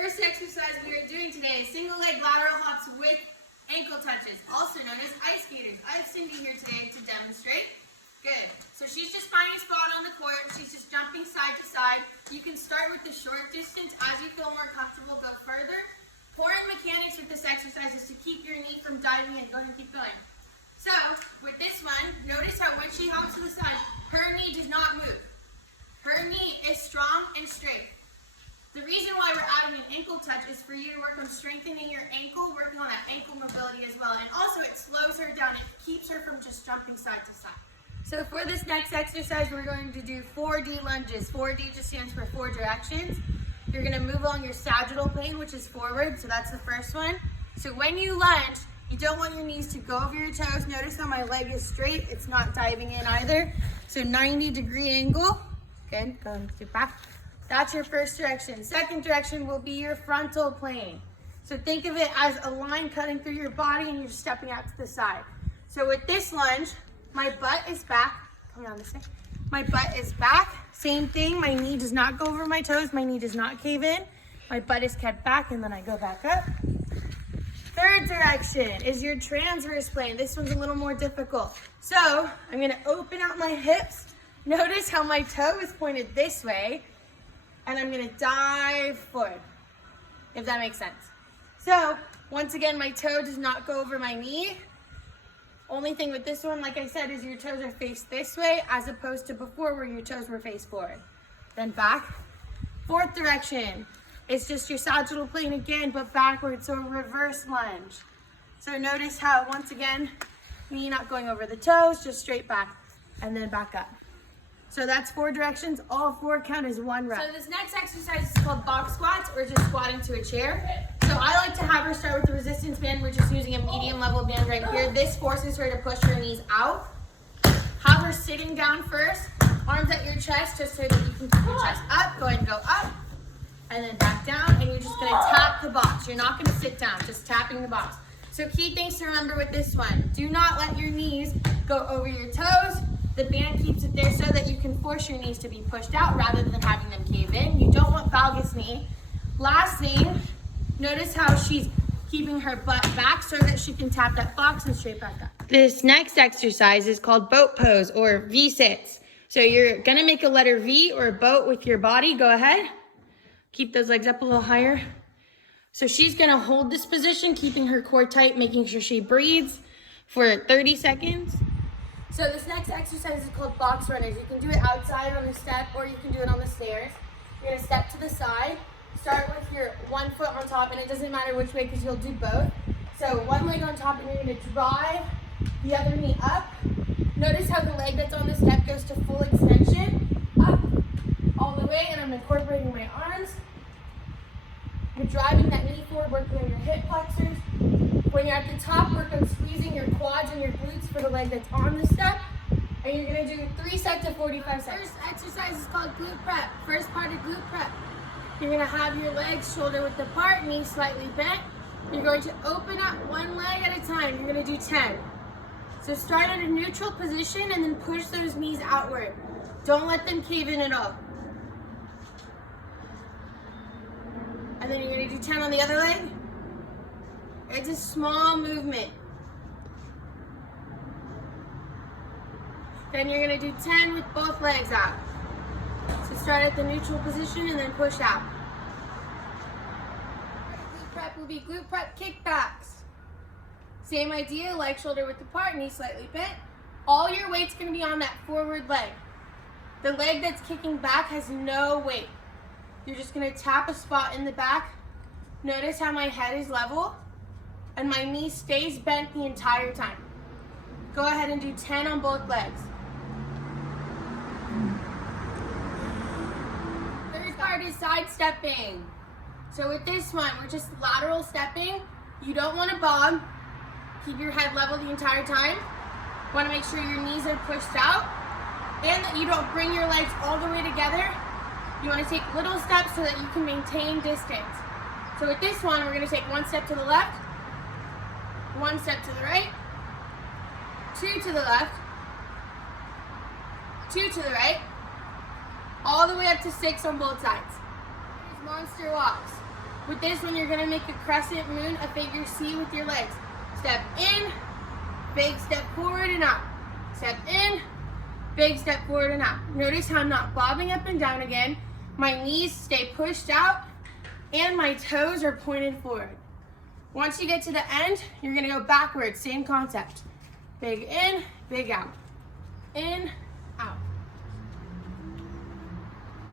First exercise we are doing today is single leg lateral hops with ankle touches, also known as ice skaters. I have Cindy here today to demonstrate. Good. So she's just finding a spot on the court. She's just jumping side to side. You can start with the short distance. As you feel more comfortable, go further. Important mechanics with this exercise is to keep your knee from diving in. Go ahead and keep going. So with this one, notice how when she hops to the side, her knee does not move. Her knee is strong and straight. The reason why we're adding an ankle touch is for you to work on strengthening your ankle, working on that ankle mobility as well. And also it slows her down. It keeps her from just jumping side to side. So for this next exercise, we're going to do 4D lunges. 4D just stands for 4 directions. You're going to move along your sagittal plane, which is forward. So that's the first one. So when you lunge, you don't want your knees to go over your toes. Notice how my leg is straight. It's not diving in either. So 90-degree angle. Good. Go and get back. That's your first direction. Second direction will be your frontal plane. So think of it as a line cutting through your body and you're just stepping out to the side. So with this lunge, my butt is back. Come on this way. My butt is back. Same thing. My knee does not go over my toes. My knee does not cave in. My butt is kept back and then I go back up. Third direction is your transverse plane. This one's a little more difficult. So I'm going to open out my hips. Notice how my toe is pointed this way. And I'm going to dive forward, if that makes sense. So once again, my toe does not go over my knee. Only thing with this one, like I said, is your toes are faced this way as opposed to before where your toes were faced forward. Then back. Fourth direction is just your sagittal plane again, but backwards, so a reverse lunge. So notice how, once again, knee not going over the toes, just straight back and then back up. So that's 4 directions. All 4 count as 1 rep. So this next exercise is called box squats or just squatting to a chair. So I like to have her start with the resistance band. We're just using a medium level band right here. This forces her to push her knees out. Have her sitting down first. Arms at your chest just so that you can keep your chest up. Go ahead and go up and then back down. And you're just going to tap the box. You're not going to sit down, just tapping the box. So key things to remember with this one. Do not let your knees go over your toes. The band keeps it there so that you can force your knees to be pushed out rather than having them cave in. You don't want valgus knee. Last thing, notice how she's keeping her butt back so that she can tap that box and straight back up. This next exercise is called boat pose or V-sits. So you're gonna make a letter V or a boat with your body. Go ahead. Keep those legs up a little higher. So she's gonna hold this position, keeping her core tight, making sure she breathes for 30 seconds. So this next exercise is called box runners. You can do it outside on the step or you can do it on the stairs. You're gonna step to the side, start with your 1 foot on top, and it doesn't matter which way because you'll do both. So 1 leg on top and you're gonna drive the other knee up. Notice how the leg that's on the step goes to full extension, up, all the way, and I'm incorporating my arms. You're driving that knee forward, working on your hip flexors. When you're at the top, work on squeezing your quads and your glutes for the leg that's on the step. And you're gonna do 3 sets of 45 seconds. First exercise is called glute prep. First part of glute prep. You're gonna have your legs shoulder width apart, knees slightly bent. You're going to open up 1 leg at a time. You're gonna do 10. So start at a neutral position and then push those knees outward. Don't let them cave in at all. And then you're gonna do 10 on the other leg. It's a small movement. Then you're gonna do 10 with both legs out. So start at the neutral position and then push out. Glute prep will be glute prep kickbacks. Same idea, leg shoulder width apart, knee slightly bent. All your weight's gonna be on that forward leg. The leg that's kicking back has no weight. You're just gonna tap a spot in the back. Notice how my head is level and my knee stays bent the entire time. Go ahead and do 10 on both legs. Third part is side stepping. So with this one, we're just lateral stepping. You don't want to bob. Keep your head level the entire time. You want to make sure your knees are pushed out and that you don't bring your legs all the way together. You want to take little steps so that you can maintain distance. So with this one, we're going to take 1 step to the left, 1 step to the right, 2 to the left, 2 to the right, all the way up to 6 on both sides. Here's monster walks. With this one, you're gonna make a crescent moon, a figure C with your legs. Step in, big step forward and out. Step in, big step forward and out. Notice how I'm not bobbing up and down again. My knees stay pushed out and my toes are pointed forward. Once you get to the end, you're gonna go backwards, same concept. Big in, big out. In, out.